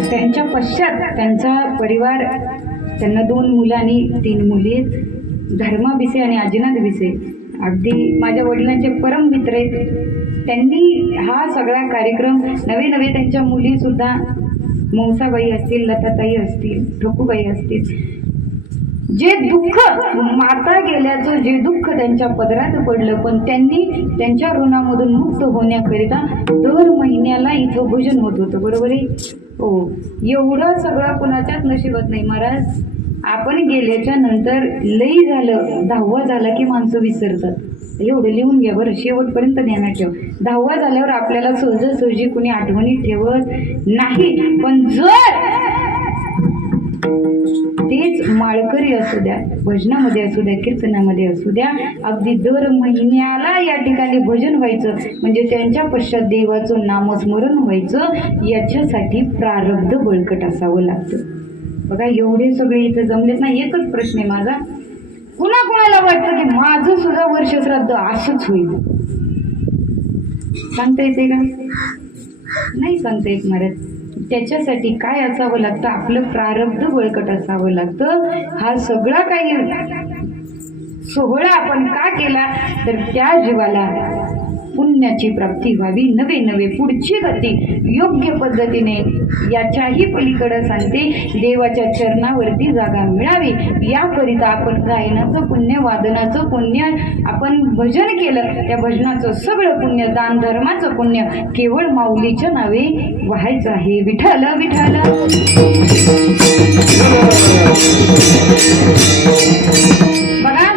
त्यांच्या पश्चात त्यांचा परिवार, त्यांना 2 मुलं आणि 3 मुली आहेत. धर्मा भिसे आणि आजीनाथ भिसे अगदी माझ्या वडिलांचे परम मित्र आहेत. त्यांनी हा सगळा कार्यक्रम नवे त्यांच्या मुलीसुद्धा मौसाबाई असतील, लताताई असतील, ठोकूबाई असतील, जे दुःख माता गेल्याचं जे दुःख त्यांच्या पदरात पडलं, पण त्यांनी त्यांच्या ऋणामधून मुक्त होण्याकरिता दर महिन्याला इथं भजन होत होतं. बरोबर आहे हो. एवढं सगळं कुणाच्याच नशिबात नाही महाराज. आपण गेल्याच्या नंतर लई झालं, 10वा झाला की माणसं विसरतात. एवढं लिहून घ्या बरं, शेवटपर्यंत ध्यानात ठेव. 10वा झाल्यावर आपल्याला सहजासहजी कुणी आठवणी ठेवत नाही. पण जर तेच माळकरी असू द्या, भजनामध्ये असू द्या, कीर्तनामध्ये असू द्या, अगदी दर महिन्याला या ठिकाणी भजन व्हायचं, म्हणजे त्यांच्या पश्चात देवाचं नामस्मरण व्हायचं, याच्यासाठी प्रारब्ध बळकट असावं लागतं. बघा एवढे सगळे इथं जमलेत ना. एकच प्रश्न आहे माझा, कुणाला वाटतं की माझं सुद्धा वर्ष श्राद्ध असंच होईल? सांगता येते का? नाही सांगता येत महाराज. त्याच्यासाठी काय असावं लागतं? आपलं प्रारब्ध बळकट असावं लागतं. हा सगळा काही सोहळा आपण का केला तर त्या जीवाला पुण्याची प्राप्ती व्हावी, नवे पुढची गती योग्य पद्धतीने, याच्याही पलीकडे सांगते देवाच्या चरणावरती जागा मिळावी, याकरिता आपण गायनाचं पुण्य, वादनाचं पुण्य, आपण भजन केलं, त्या भजनाचं सगळं पुण्य, दान धर्माचं पुण्य केवळ माऊलीच्या नावे व्हायचं आहे. विठ्ठल विठ्ठल. बघा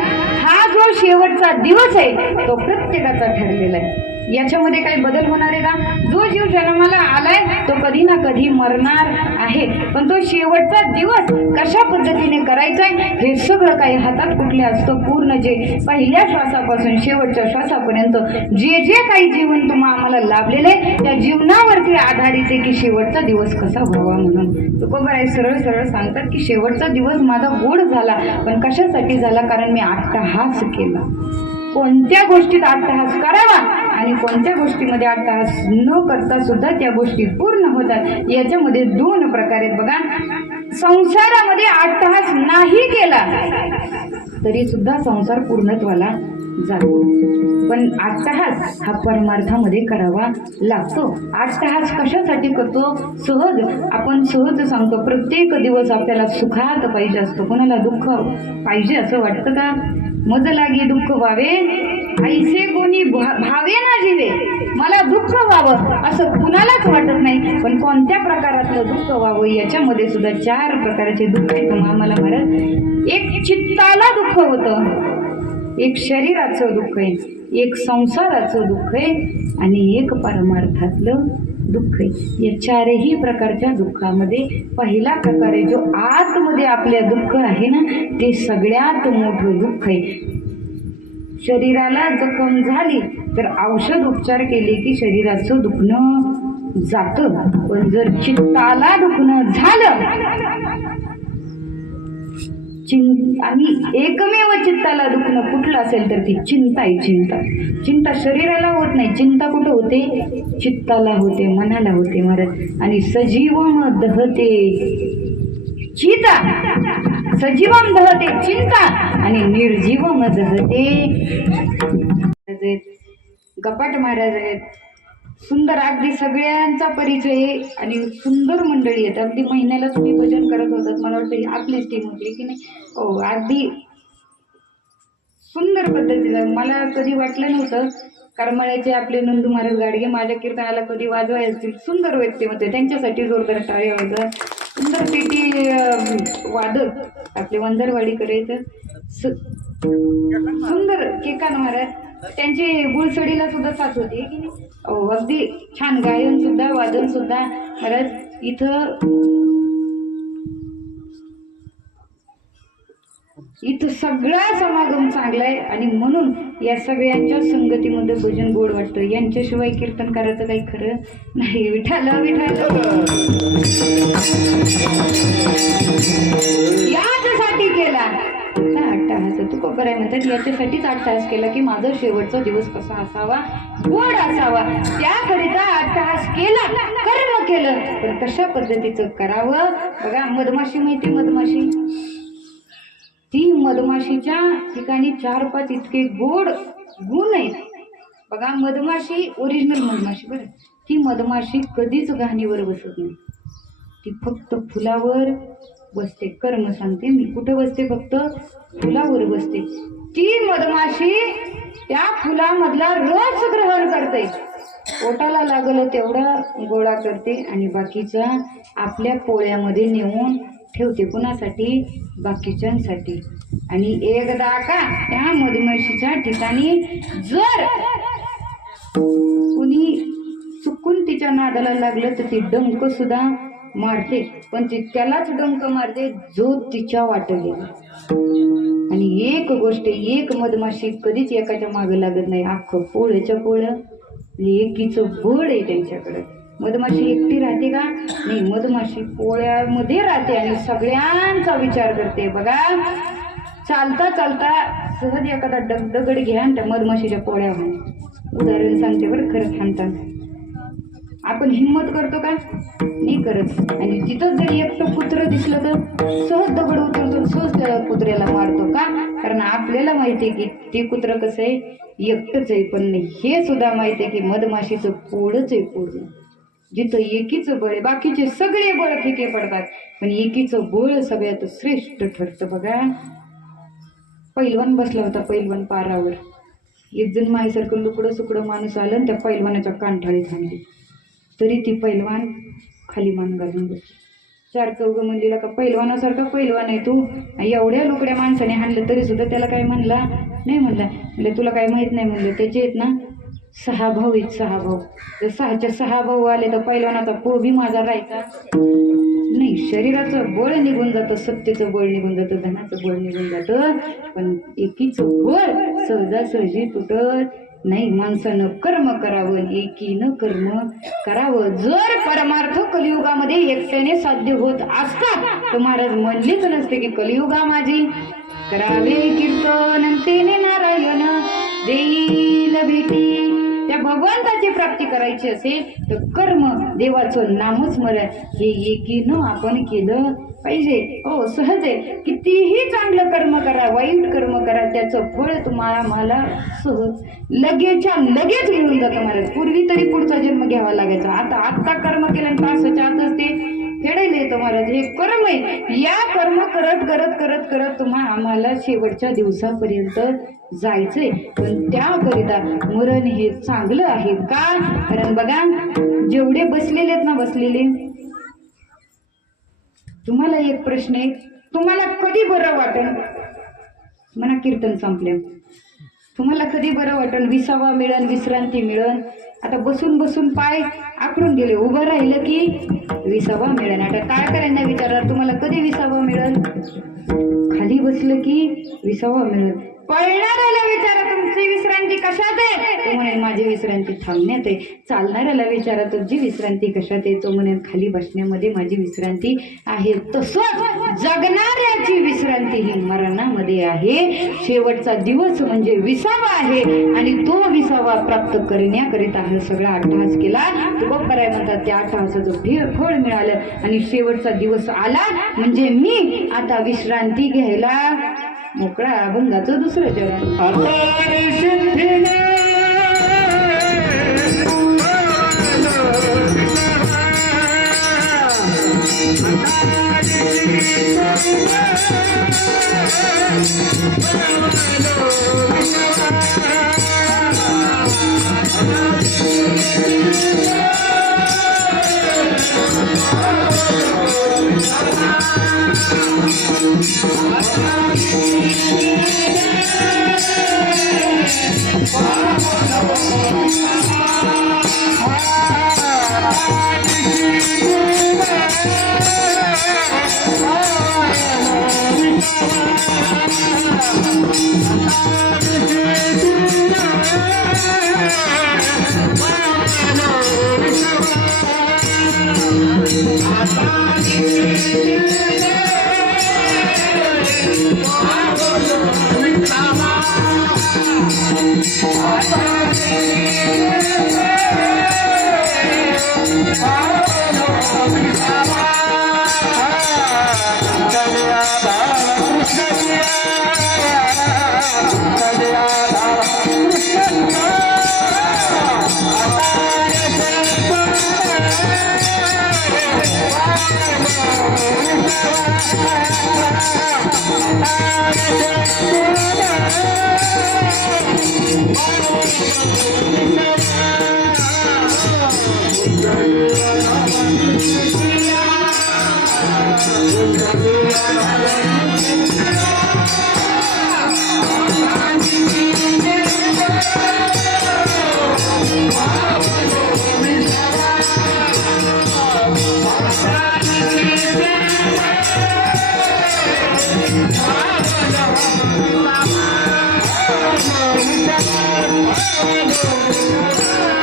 शेवटचा दिवस आहे तो प्रत्येकाचा ठरलेला आहे. याच्यामध्ये काही बदल होणार आहे का? जो जीव जन्माला आलाय तो कधी ना कधी मरणार आहे, पण तो शेवटचा दिवस कशा पद्धतीने करायचा आहे हे सगळं काही हातात कुठले असतं. पूर्ण जे पहिल्या श्वासापासून शेवटच्या श्वासापर्यंत जे काही जीवन तुम्हाला आम्हाला लाभलेलं आहे त्या जीवनावरती आधारित आहे की शेवटचा दिवस कसा व्हावा. म्हणून तुकोबा आहे सरळ सांगतात की शेवटचा दिवस माझा गोड झाला, पण कशासाठी झाला? कारण मी अट्टहास केला. कोणत्या गोष्टीत अट्टहास करावा आणि कोणत्या गोष्टीमध्ये अट्टहास न करता सुद्धा त्या गोष्टी पूर्ण होतात. याच्यामध्ये 2 प्रकार आहेत बघा. संसारामध्ये अट्टहास नाही केला तरी सुद्धा संसार पूर्णत्वाला जातो, पण अट्टहास हा परमार्थामध्ये करावा लागतो. अट्टहास कशासाठी करतो? सहज, आपण सहज सांगतो, प्रत्येक दिवस आपल्याला सुखात पाहिजे असतो. कोणाला दुःख पाहिजे असं वाटतं का? मज लागे दुःख व्हावे ऐसे कोणी भावे ना जीवे. मला दुःख व्हावं असं कुणालाच वाटत नाही, पण कोणत्या प्रकारातलं दुःख व्हावं याच्यामध्ये सुद्धा 4 प्रकारचे दुःख आहेत आम्हाला महाराज. एक चित्ताला दुःख होतं, एक शरीराचं दुःख आहे, एक संसाराचं दुःख आहे आणि एक परमार्थातलं दुःख आहे. या 4ही प्रकारच्या दुःखामध्ये पहिला प्रकार आहे जो आतमध्ये आपल्या दुःख आहे ना, ते सगळ्यात मोठं दुःख आहे. शरीराला जखम झाली तर औषध उपचार केले की शरीराचं दुखणं जातं, पण जर चित्ताला दुखणं झालं आणि एकमेव चित्ताला दुखणं कुठलं असेल तर ती चिंता आहे. चिंता शरीराला होत नाही, चिंता कुठं होते? चित्ताला होते, मनाला होते महाराज. आणि सजीवम दहते चिता, सजीवम दहते चिंता आणि निर्जीवम दहते. गपाट महाराज आहेत, सुंदर, अगदी सगळ्यांचा परिचय आणि सुंदर मंडळी आहेत. अगदी महिन्याला तुम्ही भजन करत होतात, मला वाटतं आपलीच टीम होती की नाही? हो, अगदी सुंदर पद्धतीला. मला कधी वाटलं नव्हतं करमाळ्याचे आपले नंदू महाराज गाडगे माझ्या कीर्तनाला कधी वाजवायचे. सुंदर व्यक्तिमत्व, त्यांच्यासाठी जोरदार टाळ्या वाजवा. सुंदर पेटी वादक आपले वंदरवाडीकर आहेत, सुंदर केकान महाराज, त्यांची गुळसडीला सुद्धा साथ होती की नाही? अगदी छान गायन सुद्धा, वादन सुद्धा महाराज. इथं सगळा समागम चांगला आहे आणि म्हणून या सगळ्यांच्या संगतीमध्ये भजन गोड वाटतं. यांच्याशिवाय कीर्तन करायचं काही खरं नाही. विठ्ठल विठ्ठल. याच्यासाठी केला अट्टहास. तू तुकोबाराय म्हणतात याच्यासाठीच 8 तास केला की माझा शेवटचा दिवस कसा असावा, गोड असावा. त्याकरिता 8 तास केला, कर्म केलं. पण कशा पद्धतीचं करावं बघा. मधमाशी माहिती, मधमाशी, ती मधमाशीच्या ठिकाणी 4-5 इतके गोड गुण आहेत बघा. मधमाशी ओरिजिनल मधमाशी बरं, ती मधमाशी कधीच घाणीवर बसत नाही, ती फक्त फुलावर बसते. कर्म सांगते मी, कुठे बसते? फक्त फुलावर बसते. ती मधमाशी त्या फुलामधला रस ग्रहण करते, पोटाला लागलं तेवढा गोळा करते आणि बाकीचा आपल्या पोळ्यामध्ये नेऊन ठेवते. कुणासाठी? बाकीच्यांसाठी. आणि एकदा का त्या मधमाशीच्या ठिकाणी जर कुणी चुकून तिच्या नादाला लागलं तर ती डंक सुद्धा मारते, पण ती त्यालाच डंक मारते जो तिच्या वाट गेला. आणि एक गोष्ट, एक मधमाशी कधीच एकाच्या मागे लागत नाही. अख्खं पोळ्याच्या पोळ्या एकीचं बळ आहे त्यांच्याकडे. मधमाशी एकटी राहते का? नाही, मधमाशी पोळ्यामध्ये राहते आणि सगळ्यांचा विचार करते बघा. चालता चालता सहज एखादा दगड घ्या त्या मधमाशीच्या पोळ्यावर. उदाहरण सांगते बरं, खरंच सांगताना आपण हिंमत करतो का? नाही करत. आणि तिथं जर एकटं कुत्र दिसलं तर सहज दगड उचलतो, सहज त्या कुत्र्याला मारतो का? कारण आपल्याला माहिती आहे की ते कुत्रं कसं आहे, एकटंच आहे. पण हे सुद्धा माहिती आहे की मधमाशीचं पोळच आहे पूर्ण. जिथं एकीचं बळ, बाकीचे सगळे बळ फिके पडतात, पण एकीचं बळ सगळ्यात श्रेष्ठ ठरतं बघा. पैलवान बसला होता, पैलवान पारावर. एक जण माझ्यासारखं लुकडं सुकडं माणूस आलं त्या पैलवानाच्या कानठाळीत हाणली, तरी ती पैलवान खाली मान घालून बसली. 4 म्हणलेला का पैलवानासारखा पैलवान आहे तू, एवढ्या लुकड्या माणसाने हाणलं तरी सुद्धा त्याला काय म्हणला नाही. म्हणलं तुला काय माहित नाही. म्हणलं त्याचे आहेत ना 6 भाऊ आहेत, 6 भाऊ. जर 6च्या 6 भाऊ आले तर पैलवानाचा पोळ बी माझा राहायचा नाही. शरीराचं बळ निघून जातं, सत्तेचं बळ निघून जातं, धनाचं बळ निघून जातं, पण एकीचं बळ सहजासहजी तुटत नाही. माणसानं कर्म करावं, एकीनं कर्म करावं. जर परमार्थ कलियुगामध्ये एकट्याने साध्य होत असतात तर महाराज म्हणलेच नसते की कलियुगा माझी करावे कीर्तन तेने नारायण देईल भेटी. त्या भगवंताची प्राप्ती करायची असेल तर कर्म, देवाचं नामस्मरण हे एकीनं आपण केलं पाहिजे. हो, सहज आहे. कितीही चांगलं कर्म करा, वाईट कर्म करा, त्याचं फळ तुम्हाला मला सहज लगेचच्या लगेच मिळून जातं महाराज. पूर्वी तरी पुढचा जन्म घ्यावा लागायचा, आता कर्म केल्यानंतर तासाच्या आतच ते फेडायला येतं महाराज. हे कर्म आहे. या कर्म करत करत करत करत आम्हाला शेवटच्या दिवसापर्यंत जायचंय. पण त्याकरिता मरण हे चांगलं आहे का? कारण बघा, जेवढे बसलेले आहेत ना, बसलेले, तुम्हाला एक प्रश्न आहे, तुम्हाला कधी बरं वाटेल? म्हणा कीर्तन संपले, तुम्हाला कधी बरं वाटेल? विसावा मिळन, विश्रांती मिळन. आता बसून बसून पाय आखडून गेले, उभं राहिलं की विसावा मिळेल. आता टाळकऱ्यांना विचारा, तुम्हाला कधी विसावा मिळेल? खाली बसलं की विसावा मिळेल. पळणाऱ्याला विचारा, तुमची विश्रांती कशात आहे? तो म्हणेल माझी विश्रांती थांबण्यात आहे. चालणाऱ्याला विचारा, तुमची विश्रांती कशात आहे? तो म्हणेल खाली बसण्यामध्ये माझी विश्रांती आहे. तसंच जगणाऱ्याची विश्रांती ही मरणामध्ये आहे. शेवटचा दिवस म्हणजे विसावा आहे आणि तो विसावा प्राप्त करण्याकरिता हा सगळा अट्टहास केला. तुकोबाराय म्हणतात त्या अट्टहासाचं फळ मिळालं आणि शेवटचा दिवस आला म्हणजे मी आता विश्रांती घ्यायला मोकळा. अभंगाचं दुसरं चरण. आता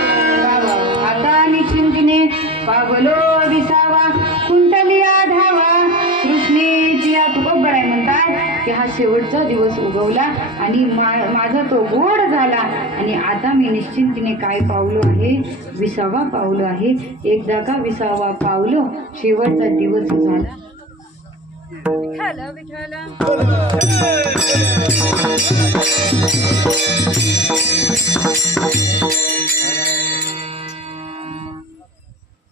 आता निश्चिंतीने पावलो विसावा कुंटलिया धावा कृष्णेची या तुकोबर आहे म्हणतात की हा शेवटचा दिवस उगवला आणि माझा तो गोड झाला आणि आता मी निश्चिंतीने काय पावलो आहे विसावा पावलो आहे एकदा का विसावा पावलो शेवटचा दिवस झाला विठ्ठल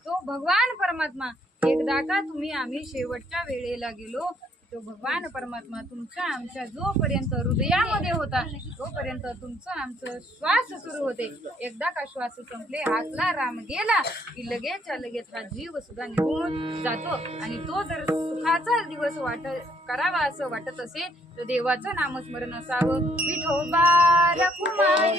तो भगवान परमात्मा एकदा का तुम्ही आम्ही शेवटच्या वेळेला गेलो तो भगवान परमात्मा तुमच्या आमच्या जोपर्यंत हृदयामध्ये होता तोपर्यंत तुमचं आमचं श्वास सुरू होते एकदा का श्वास संपले हातला राम गेला की लगेचच्या लगेच हा जीव सुद्धा निघून जातो आणि तो जर सुखाचा दिवस करावा असं वाटत असेल तर देवाचं नामस्मरण असावं विठोबा रखुमाई